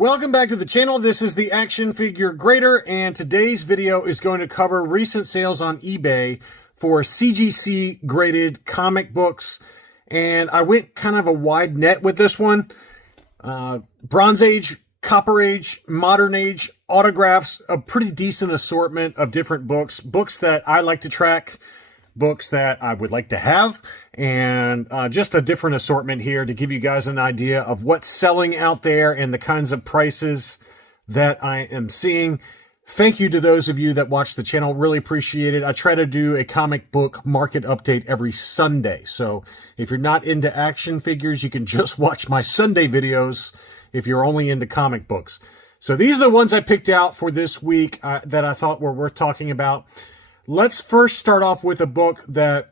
Welcome back to the channel. This is the Action Figure Grader, and today's video is going to cover recent sales on eBay for CGC-graded comic books. And I went kind of a wide net with this one. Bronze Age, Copper Age, Modern Age, autographs, a pretty decent assortment of different books. Books that I like to track, books that I would like to have, and just a different assortment here to give you guys an idea of what's selling out there and the kinds of prices that I am seeing. Thank you to those of you that watch the channel. Really appreciate it. I try to do a comic book market update every Sunday. So if you're not into action figures, you can just watch my Sunday videos if you're only into comic books. So these are the ones I picked out for this week that I thought were worth talking about. Let's first start off with a book that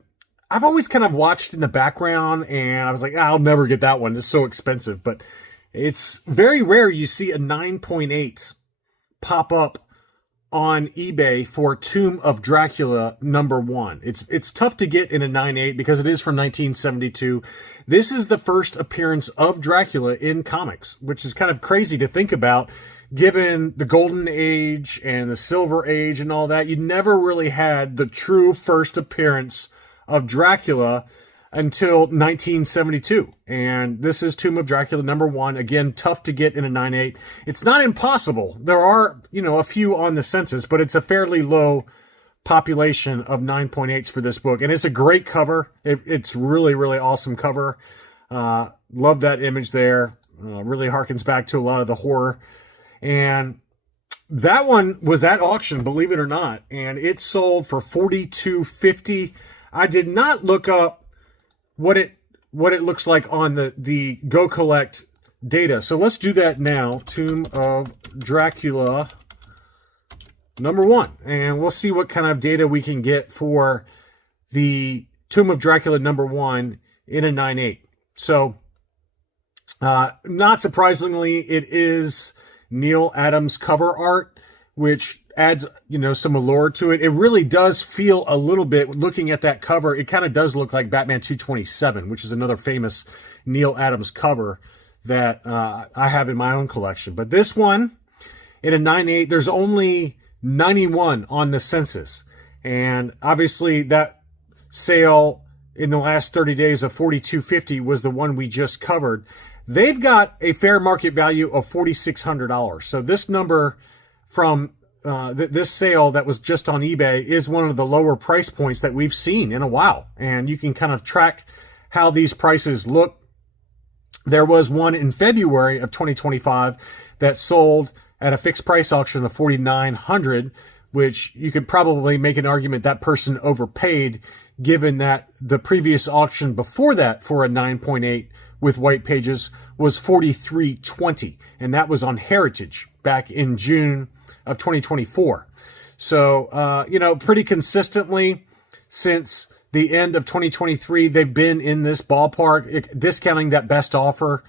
I've always kind of watched in the background, and I was like, I'll never get that one. It's so expensive. But it's very rare you see a 9.8 pop up on eBay for Tomb of Dracula #1. It's tough to get in a 9.8 because it is from 1972. This is the first appearance of Dracula in comics, which is kind of crazy to think about. Given the Golden Age and the Silver Age and all that, you never really had the true first appearance of Dracula until 1972. And this is Tomb of Dracula #1. Again, tough to get in a 9.8. It's not impossible. There are, a few on the census, but it's a fairly low population of 9.8s for this book. And it's a great cover. It's really, really awesome cover. Love that image there. Really harkens back to a lot of the horror. And that one was at auction, believe it or not, and it sold for $42.50. I did not look up what it looks like on the Go Collect data. So let's do that now. Tomb of Dracula #1, and we'll see what kind of data we can get for the Tomb of Dracula #1 in a 9.8. So not surprisingly, it is Neil Adams cover art, which adds, some allure to it. It really does feel a little bit, looking at that cover, it kind of does look like Batman 227, which is another famous Neil Adams cover that I have in my own collection. But this one, in a 9.8, there's only 91 on the census. And obviously that sale in the last 30 days of $42.50 was the one we just covered. They've got a fair market value of $4,600. So this number from this sale that was just on eBay is one of the lower price points that we've seen in a while. And you can kind of track how these prices look. There was one in February of 2025 that sold at a fixed price auction of $4,900, which you could probably make an argument that person overpaid, given that the previous auction before that for a 9.8 with white pages was $43.20, and that was on Heritage back in June of 2024. So, pretty consistently since the end of 2023, they've been in this ballpark, discounting that best offer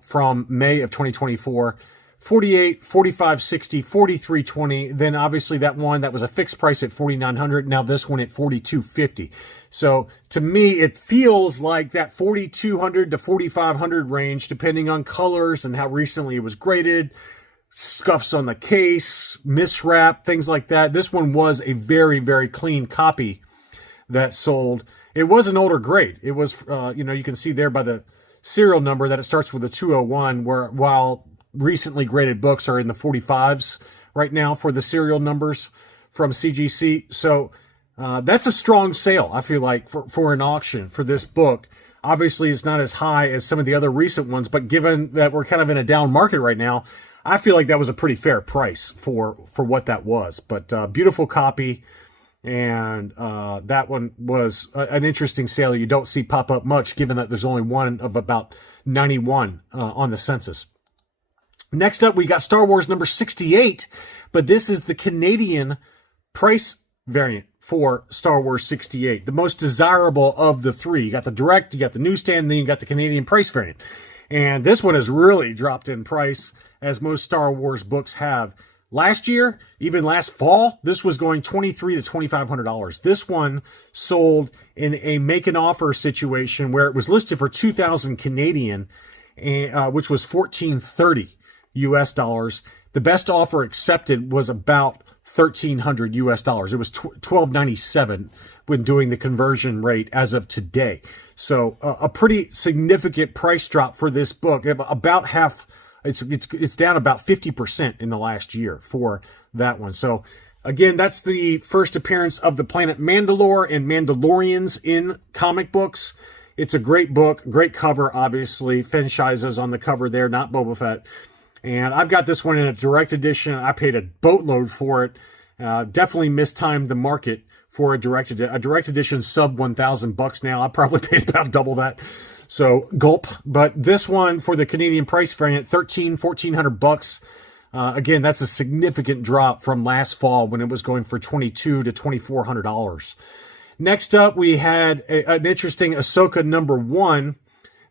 from May of 2024. 48, 45, 60, 43.20. Then obviously that one that was a fixed price at $4,900. Now this one at $42.50. So to me, it feels like that $4,200 to $4,500 range, depending on colors and how recently it was graded, scuffs on the case, miswrap, things like that. This one was a very, very clean copy that sold. It was an older grade. It was, you can see there by the serial number that it starts with a 201, while recently graded books are in the 45s right now for the serial numbers from CGC. So that's a strong sale, I feel like, for an auction for this book. Obviously, it's not as high as some of the other recent ones, but given that we're kind of in a down market right now, I feel like that was a pretty fair price for what that was. But beautiful copy, and that one was an interesting sale you don't see pop up much, given that there's only one of about 91 on the census. Next up, we got Star Wars #68, but this is the Canadian price variant for Star Wars 68, the most desirable of the three. You got the direct, you got the newsstand, and then you got the Canadian price variant. And this one has really dropped in price, as most Star Wars books have. Last year, even last fall, this was going $2,300 to $2,500. This one sold in a make an offer situation where it was listed for $2,000 Canadian, which was $1,430. US dollars. The best offer accepted was about $1,300 US dollars. It was $12.97 when doing the conversion rate as of today. So a pretty significant price drop for this book. About half, it's down about 50% in the last year for that one. So again, that's the first appearance of the planet Mandalore and Mandalorians in comic books. It's a great book, great cover, obviously. Finn Shiza's on the cover there, not Boba Fett. And I've got this one in a direct edition. I paid a boatload for it. Definitely mistimed the market for a direct edition sub $1,000 now. I probably paid about double that. So gulp. But this one for the Canadian price variant, $1,400. Again, that's a significant drop from last fall when it was going for $2,200 to $2,400. Next up, we had an interesting Ahsoka #1.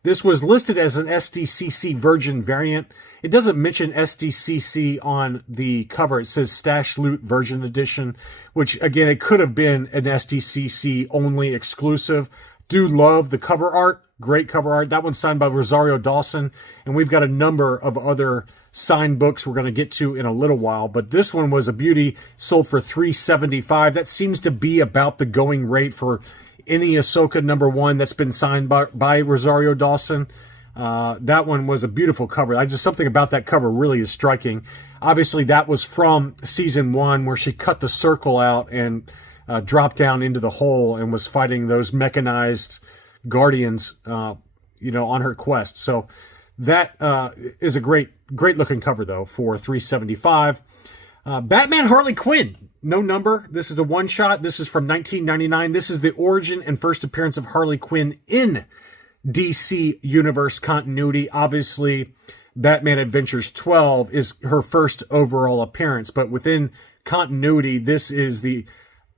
This was listed as an SDCC Virgin variant. It doesn't mention SDCC on the cover. It says Stash Loot Virgin Edition, which, again, it could have been an SDCC only exclusive. Do love the cover art. Great cover art. That one's signed by Rosario Dawson, and we've got a number of other signed books we're going to get to in a little while. But this one was a beauty, sold for $375. That seems to be about the going rate for any Ahsoka #1 that's been signed by Rosario Dawson. That one was a beautiful cover. Something about that cover really is striking. Obviously, that was from season 1 where she cut the circle out and dropped down into the hole and was fighting those mechanized guardians, on her quest. So that is a great looking cover though for $375. Batman Harley Quinn, no number. This is a one shot. This is from 1999. This is the origin and first appearance of Harley Quinn in DC Universe continuity. Obviously, Batman Adventures 12 is her first overall appearance, but within continuity, this is the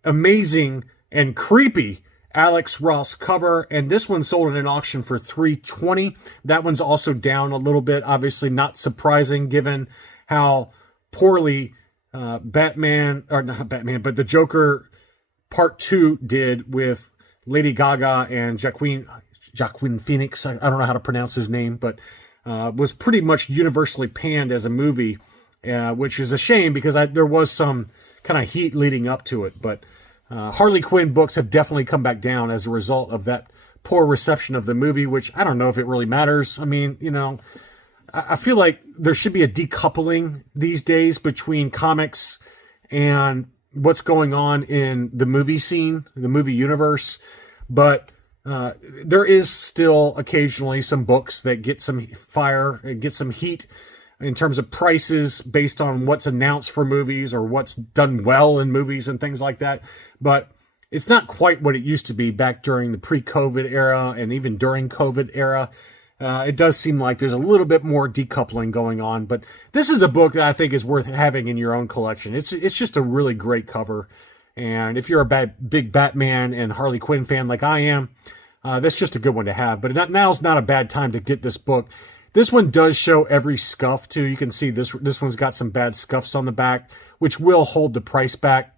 amazing and creepy Alex Ross cover, and this one sold in an auction for $320. That one's also down a little bit, obviously not surprising given how poorly not Batman, but the Joker Part 2 did with Lady Gaga and Joaquin Phoenix. I don't know how to pronounce his name, but was pretty much universally panned as a movie, which is a shame because there was some kind of heat leading up to it. But Harley Quinn books have definitely come back down as a result of that poor reception of the movie, which I don't know if it really matters. I mean, I feel like there should be a decoupling these days between comics and what's going on in the movie scene, the movie universe. But there is still occasionally some books that get some fire and get some heat in terms of prices based on what's announced for movies or what's done well in movies and things like that. But it's not quite what it used to be back during the pre-COVID era and even during COVID era. It does seem like there's a little bit more decoupling going on, but this is a book that I think is worth having in your own collection. It's just a really great cover, and if you're a big Batman and Harley Quinn fan like I am, that's just a good one to have. But now's not a bad time to get this book. This one does show every scuff too. You can see this one's got some bad scuffs on the back, which will hold the price back.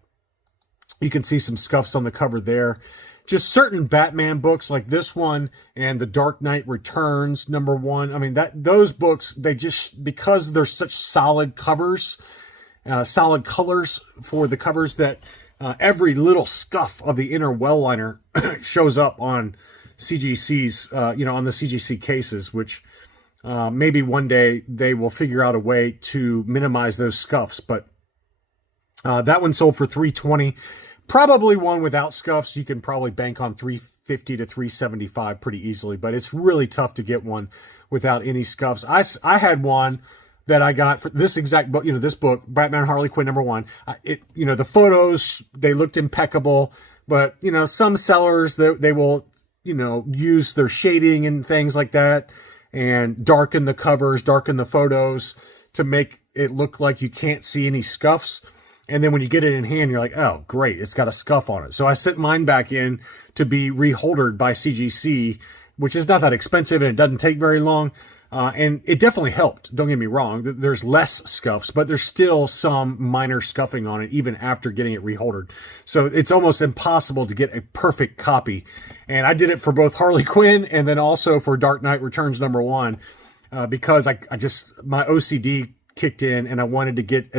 You can see some scuffs on the cover there. Just certain Batman books like this one and The Dark Knight Returns #1. I mean, those books, they just, because they're such solid covers, solid colors for the covers, that every little scuff of the inner well liner shows up on CGC's, on the CGC cases, which maybe one day they will figure out a way to minimize those scuffs. But that one sold for $320. Probably one without scuffs. You can probably bank on $350 to $375 pretty easily, but it's really tough to get one without any scuffs. I had one that I got for this exact book, this book, Batman Harley Quinn #1. The photos, they looked impeccable, but, some sellers, they will, use their shading and things like that and darken the covers, darken the photos to make it look like you can't see any scuffs. And then when you get it in hand, you're like, oh, great, it's got a scuff on it. So I sent mine back in to be reholdered by CGC, which is not that expensive and it doesn't take very long. And it definitely helped. Don't get me wrong. There's less scuffs, but there's still some minor scuffing on it, even after getting it reholdered. So it's almost impossible to get a perfect copy. And I did it for both Harley Quinn and then also for Dark Knight Returns #1. because I just, my OCD kicked in and I wanted to get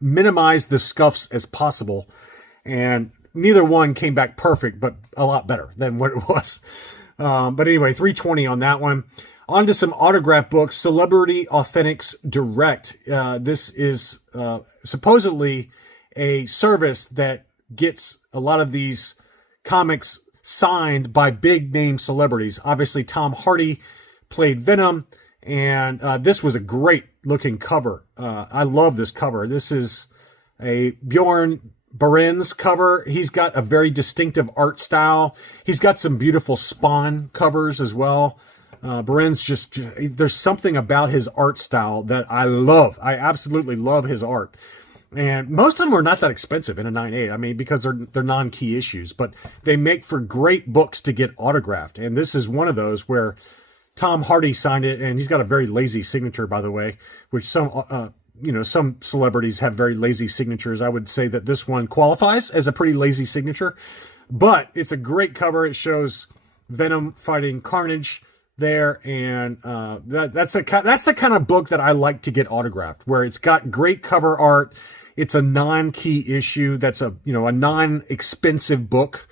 minimize the scuffs as possible. And neither one came back perfect, but a lot better than what it was. But anyway, 320 on that one. On to some autograph books. Celebrity Authentics Direct. This is supposedly a service that gets a lot of these comics signed by big name celebrities. Obviously, Tom Hardy played Venom, and this was a great looking cover. I love this cover. This is a Bjorn Barends cover. He's got a very distinctive art style. He's got some beautiful Spawn covers as well. Barends just there's something about his art style that I love. I absolutely love his art. And most of them are not that expensive in a 9.8. I mean, because they're non-key issues, but they make for great books to get autographed. And this is one of those where Tom Hardy signed it, and he's got a very lazy signature, by the way, which some celebrities have very lazy signatures. I would say that this one qualifies as a pretty lazy signature, but it's a great cover. It shows Venom fighting Carnage there, and that's the kind of book that I like to get autographed, where it's got great cover art. It's a non-key issue. That's a non-expensive book.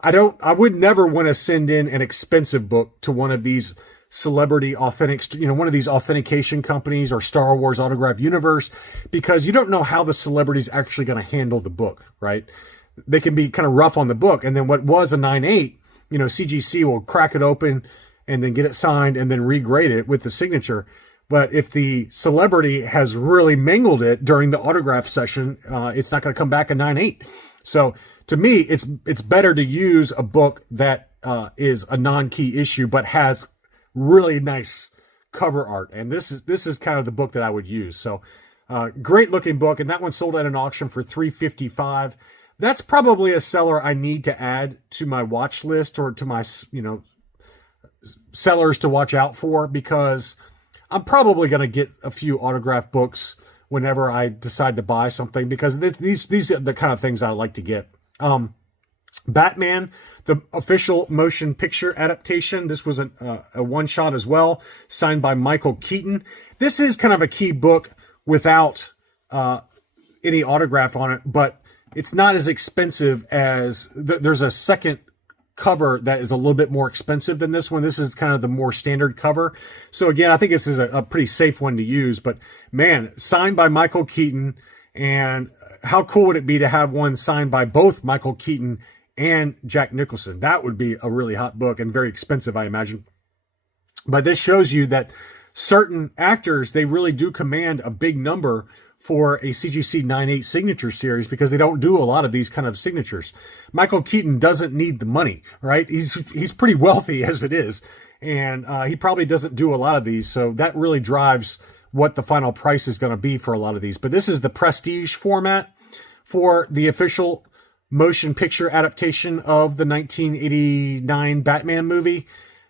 I would never want to send in an expensive book to one of these celebrity authentics, one of these authentication companies or Star Wars Autograph Universe, because you don't know how the celebrity's actually going to handle the book, right? They can be kind of rough on the book. And then what was a 9.8, CGC will crack it open and then get it signed and then regrade it with the signature. But if the celebrity has really mangled it during the autograph session, it's not going to come back a 9.8. So to me, it's better to use a book that is a non-key issue but has really nice cover art. And this is kind of the book that I would use. So great looking book. And that one sold at an auction for $355. That's probably a seller I need to add to my watch list or to my, sellers to watch out for, because I'm probably going to get a few autograph books whenever I decide to buy something, because these are the kind of things I like to get. Batman, the official motion picture adaptation. This was a one-shot as well, signed by Michael Keaton. This is kind of a key book without any autograph on it, but it's not as expensive as... There's a second cover that is a little bit more expensive than this one. This is kind of the more standard cover. So again, I think this is a pretty safe one to use, but man, signed by Michael Keaton. And how cool would it be to have one signed by both Michael Keaton and Jack Nicholson? That would be a really hot book and very expensive, I imagine. But this shows you that certain actors, they really do command a big number for a CGC 9.8 signature series, because they don't do a lot of these kind of signatures. Michael Keaton doesn't need the money, right? He's pretty wealthy as it is, and he probably doesn't do a lot of these, so that really drives what the final price is going to be for a lot of these. But this is the prestige format for the official motion picture adaptation of the 1989 Batman movie.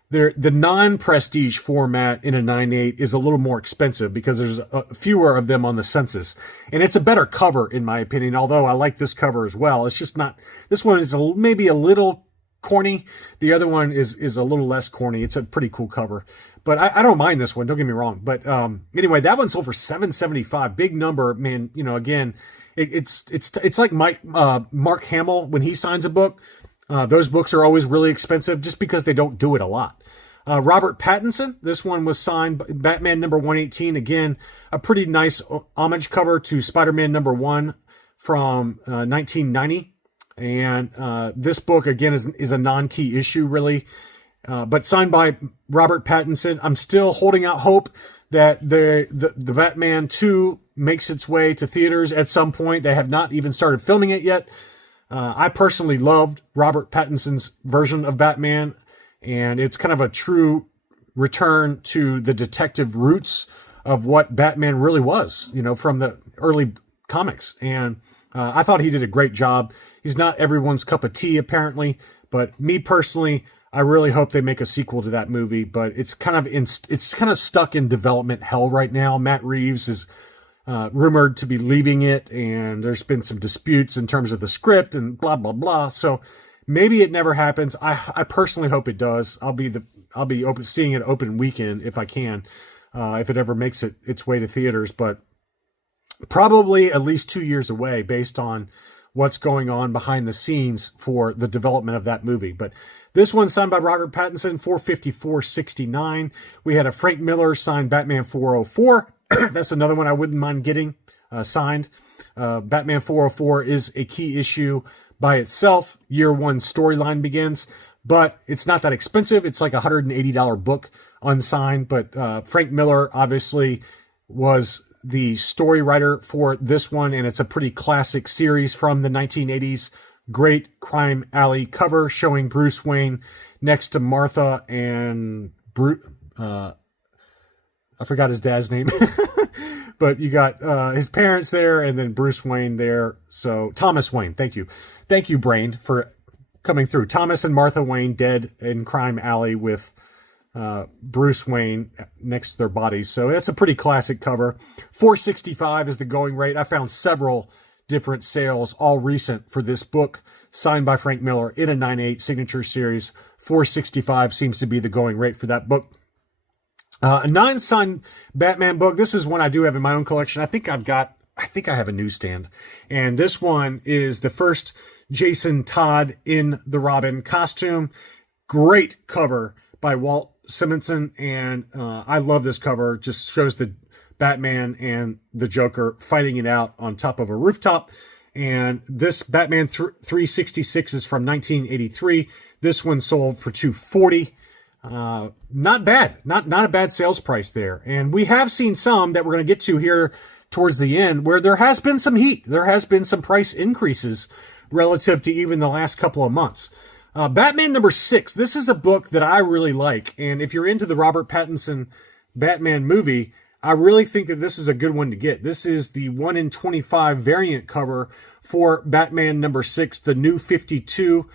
The non-prestige format in a 9.8 is a little more expensive because there's fewer of them on the census. And it's a better cover, in my opinion, although I like this cover as well. It's just not... This one is maybe a little corny. The other one is a little less corny. It's a pretty cool cover. But I don't mind this one, don't get me wrong. But anyway, that one sold for $775. Big number, man. Again, it's like Mark Hamill, when he signs a book. Those books are always really expensive just because they don't do it a lot. Robert Pattinson, this one was signed Batman number 118. Again, a pretty nice homage cover to SpiderMan number 1 from 1990. And this book, again, is a non-key issue, really. But signed by Robert Pattinson. I'm still holding out hope that the Batman 2 makes its way to theaters at some point. They have not even started filming it yet. I personally loved Robert Pattinson's version of Batman, and it's kind of a true return to the detective roots of what Batman really was, from the early comics. And I thought he did a great job. He's not everyone's cup of tea, apparently, but me personally, I really hope they make a sequel to that movie. But it's kind of stuck in development hell right now. Matt Reeves is rumored to be leaving it, and there's been some disputes in terms of the script and blah blah blah. So maybe it never happens. I personally hope it does. I'll be seeing it open weekend if I can. if it ever makes its way to theaters, but probably at least 2 years away based on what's going on behind the scenes for the development of that movie. But this one's signed by Robert Pattinson, 454.69. We had a Frank Miller signed Batman 404. That's another one I wouldn't mind getting signed. Batman 404 is a key issue by itself. Year one storyline begins, but it's not that expensive. It's like a $180 book unsigned, but Frank Miller obviously was the story writer for this one, and it's a pretty classic series from the 1980s. Great crime alley cover showing Bruce Wayne next to Martha and I forgot his dad's name, but you got his parents there and then Bruce Wayne there. So Thomas Wayne, thank you, Brain, for coming through. Thomas and Martha Wayne dead in crime alley with Bruce Wayne next to their bodies. So that's a pretty classic cover. $465 is the going rate. I found several different sales, all recent, for this book, signed by Frank Miller in a 9/8 signature series. $465 seems to be the going rate for that book. A 9-signed Batman book. This is one I do have in my own collection. I think I have a newsstand. And this one is the first Jason Todd in the Robin costume. Great cover by Walt Simonson, and I love this cover. Just shows the Batman and the Joker fighting it out on top of a rooftop. And this Batman 366 is from 1983. This one sold for $240. Not bad. Not a bad sales price there. And we have seen some that we're going to get to here towards the end where there has been some heat. There has been some price increases relative to even the last couple of months. Batman number 6. This is a book that I really like. And if you're into the Robert Pattinson Batman movie, I really think that this is a good one to get. This is the 1 in 25 variant cover for Batman number 6, the new 52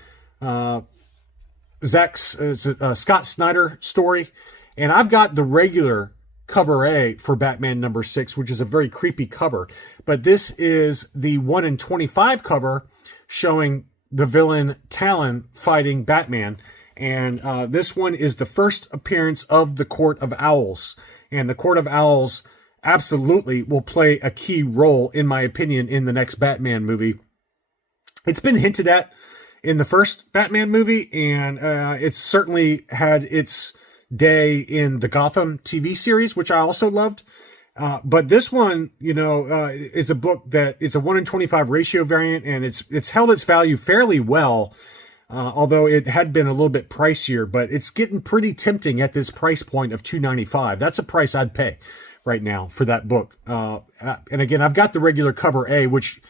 Scott Snyder story. And I've got the regular cover A for Batman number 6, which is a very creepy cover. But this is the 1 in 25 cover showing the villain Talon fighting Batman. And this one is the first appearance of the Court of Owls. And the Court of Owls absolutely will play a key role, in my opinion, in the next Batman movie. It's been hinted at in the first Batman movie, and it's certainly had its day in the Gotham TV series, which I also loved. But this one, is a book that it's a 1 in 25 ratio variant, and it's held its value fairly well, although it had been a little bit pricier, but it's getting pretty tempting at this price point of $295. That's a price I'd pay right now for that book. And again, I've got the regular cover A, which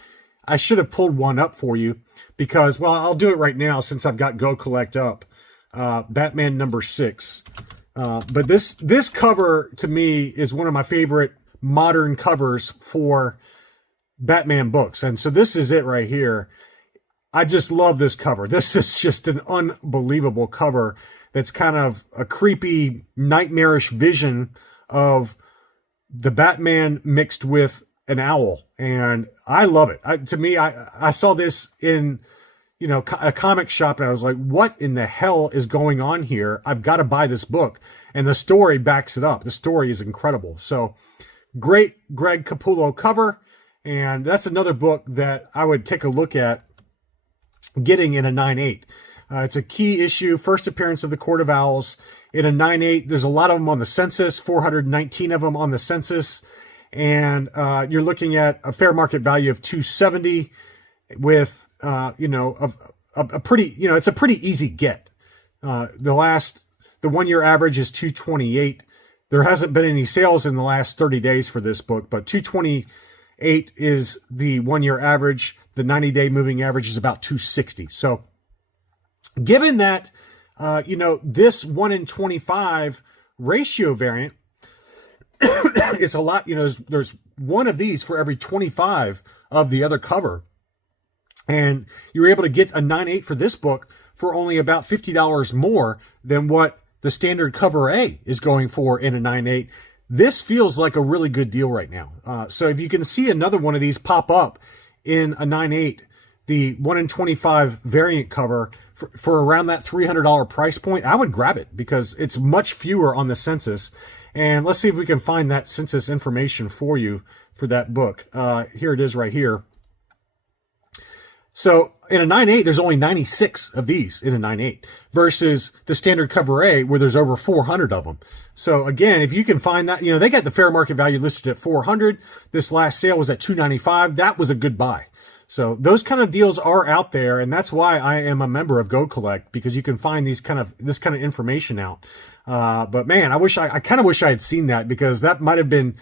I should have pulled one up for you because, well, I'll do it right now since I've got Go Collect up. Batman number 6. But this cover to me is one of my favorite modern covers for Batman books. And so this is it right here. I just love this cover. This is just an unbelievable cover. That's kind of a creepy, nightmarish vision of the Batman mixed with an owl. And I love it. I saw this in, a comic shop and I was like, what in the hell is going on here? I've got to buy this book. And the story backs it up. The story is incredible. So great Greg Capullo cover. And that's another book that I would take a look at getting in a 9/8. It's a key issue, first appearance of the Court of Owls in a 9/8. There's a lot of them on the census, 419 of them on the census. And you're looking at a fair market value of $270 with, a pretty, it's a pretty easy get. The 1 year average is $228. There hasn't been any sales in the last 30 days for this book, but $228 is the 1 year average. The 90-day moving average is about $260. So given that, this 1 in 25 ratio variant is a lot, there's one of these for every 25 of the other cover. And you're able to get a 9/8 for this book for only about $50 more than what the standard cover A is going for in a 9/8. This feels like a really good deal right now. So if you can see another one of these pop up in a 9/8, the 1 in 25 variant cover for around that $300 price point, I would grab it because it's much fewer on the census. And let's see if we can find that census information for you for that book. Here it is right here. So in a 9.8, there's only 96 of these in a 9.8 versus the standard cover A where there's over 400 of them. So again, if you can find that, they got the fair market value listed at 400. This last sale was at 295. That was a good buy. So those kind of deals are out there, and that's why I am a member of Go Collect, because you can find this kind of information out. But man, I kind of wish I had seen that, because that might have been.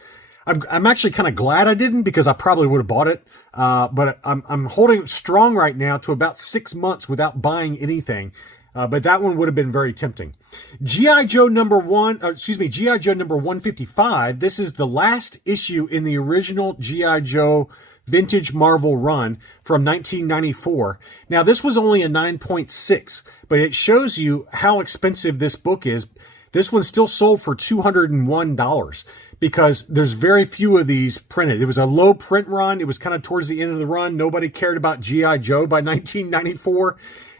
I'm actually kind of glad I didn't, because I probably would have bought it. But I'm holding strong right now to about 6 months without buying anything. But that one would have been very tempting. G.I. Joe number 155. This is the last issue in the original G.I. Joe Vintage Marvel run from 1994. Now, this was only a 9.6, but it shows you how expensive this book is. This one still sold for $201 because there's very few of these printed. It was a low print run. It was kind of towards the end of the run. Nobody cared about G.I. Joe by 1994.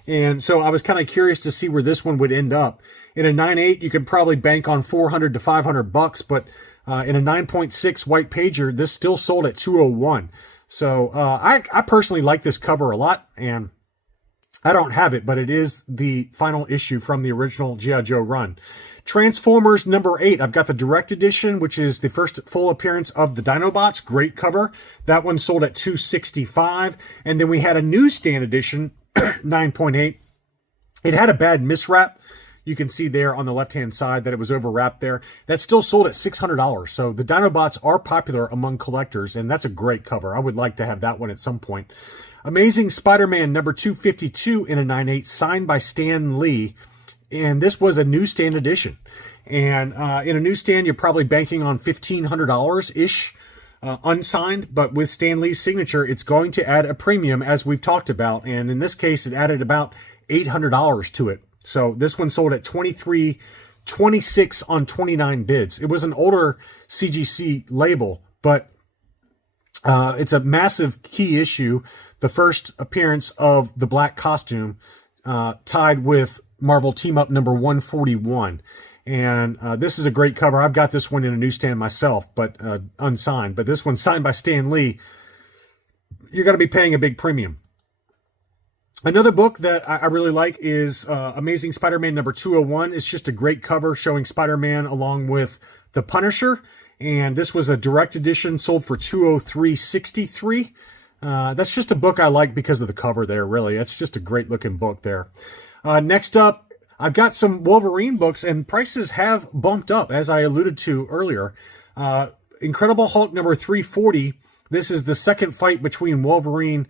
And so I was kind of curious to see where this one would end up. In a 9.8, you can probably bank on $400 to $500, but in a 9.6 white pager, this still sold at $201. So I personally like this cover a lot, and I don't have it, but it is the final issue from the original G.I. Joe run. Transformers number 8. I've got the direct edition, which is the first full appearance of the Dinobots. Great cover. That one sold at $265. And then we had a newsstand edition, 9.8. It had a bad miswrap. You can see there on the left-hand side that it was overwrapped there. That still sold at $600. So the Dinobots are popular among collectors, and that's a great cover. I would like to have that one at some point. Amazing Spider-Man number 252 in a 9.8, signed by Stan Lee. And this was a newsstand edition. And in a newsstand, you're probably banking on $1,500-ish unsigned. But with Stan Lee's signature, it's going to add a premium, as we've talked about. And in this case, it added about $800 to it. So this one sold at $23.26 on 29 bids. It was an older CGC label, but it's a massive key issue. The first appearance of the black costume tied with Marvel Team Up number 141. And this is a great cover. I've got this one in a newsstand myself, but unsigned. But this one's signed by Stan Lee. You're going to be paying a big premium. Another book that I really like is Amazing Spider-Man number 201. It's just a great cover showing Spider-Man along with the Punisher. And this was a direct edition, sold for $203.63. That's just a book I like because of the cover there, really. It's just a great looking book there. Next up, I've got some Wolverine books, and prices have bumped up, as I alluded to earlier. Incredible Hulk number 340. This is the second fight between Wolverine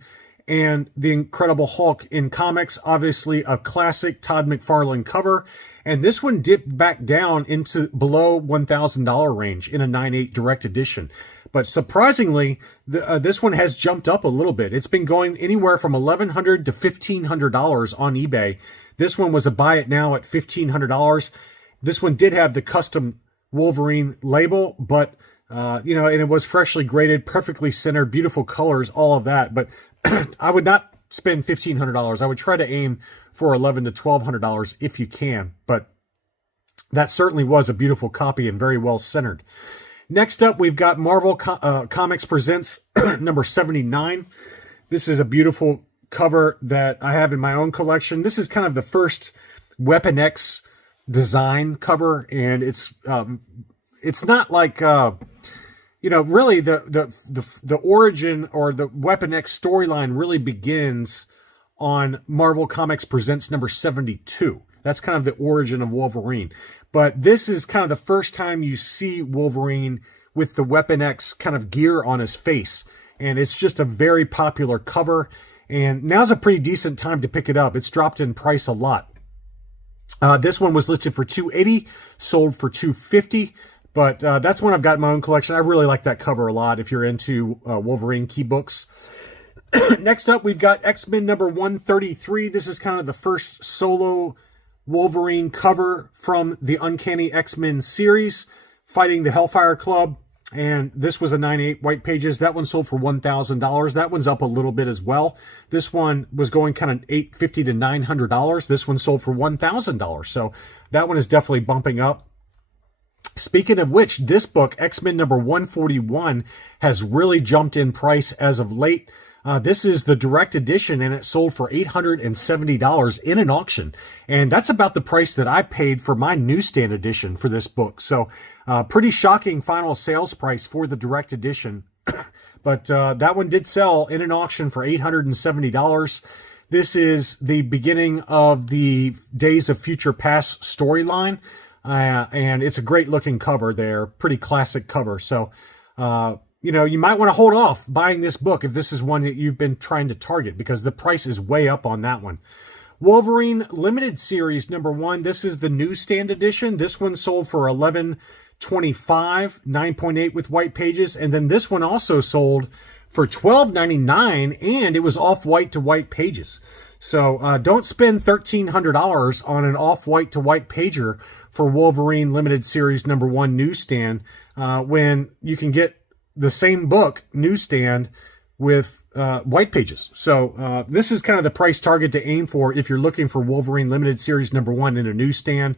and the Incredible Hulk in comics. Obviously a classic Todd McFarlane cover. And this one dipped back down into below $1,000 range in a 9.8 direct edition. But surprisingly, this one has jumped up a little bit. It's been going anywhere from $1,100 to $1,500 on eBay. This one was a buy it now at $1,500. This one did have the custom Wolverine label, but and it was freshly graded, perfectly centered, beautiful colors, all of that. But I would not spend $1,500. I would try to aim for $1,100 to $1,200 if you can. But that certainly was a beautiful copy and very well centered. Next up, we've got Marvel Comics Presents number 79. This is a beautiful cover that I have in my own collection. This is kind of the first Weapon X design cover, and it's not like really the origin or the Weapon X storyline really begins on Marvel Comics Presents number 72. That's kind of the origin of Wolverine. But this is kind of the first time you see Wolverine with the Weapon X kind of gear on his face. And it's just a very popular cover. And now's a pretty decent time to pick it up. It's dropped in price a lot. This one was listed for $280, sold for $250. But that's one I've got in my own collection. I really like that cover a lot if you're into Wolverine key books. Next up, we've got X-Men number 133. This is kind of the first solo Wolverine cover from the Uncanny X-Men series, fighting the Hellfire Club. And this was a 9.8 white pages. That one sold for $1,000. That one's up a little bit as well. This one was going kind of $850 to $900. This one sold for $1,000. So that one is definitely bumping up. Speaking of which, this book, X-Men number 141, has really jumped in price as of late. This is the direct edition, and it sold for $870 in an auction. And that's about the price that I paid for my newsstand edition for this book. So pretty shocking final sales price for the direct edition. But that one did sell in an auction for $870. This is the beginning of the Days of Future Past storyline. And it's a great looking cover there. Pretty classic cover. So, you might want to hold off buying this book if this is one that you've been trying to target, because the price is way up on that one. Wolverine Limited Series number 1. This is the newsstand edition. This one sold for $11.25, 9.8 with white pages. And then this one also sold for $12.99, and it was off-white to white pages. So don't spend $1,300 on an off-white to white pager for Wolverine Limited Series number 1 newsstand when you can get the same book newsstand with white pages. So this is kind of the price target to aim for if you're looking for Wolverine Limited Series number 1 in a newsstand.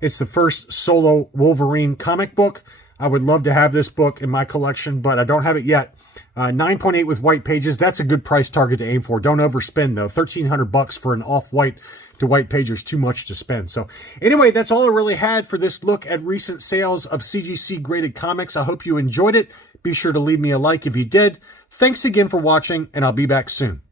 It's the first solo Wolverine comic book. I would love to have this book in my collection, but I don't have it yet. 9.8 with white pages. That's a good price target to aim for. Don't overspend though. $1,300 for an off-white to white pager is too much to spend. So anyway, that's all I really had for this look at recent sales of CGC graded comics. I hope you enjoyed it. Be sure to leave me a like if you did. Thanks again for watching, and I'll be back soon.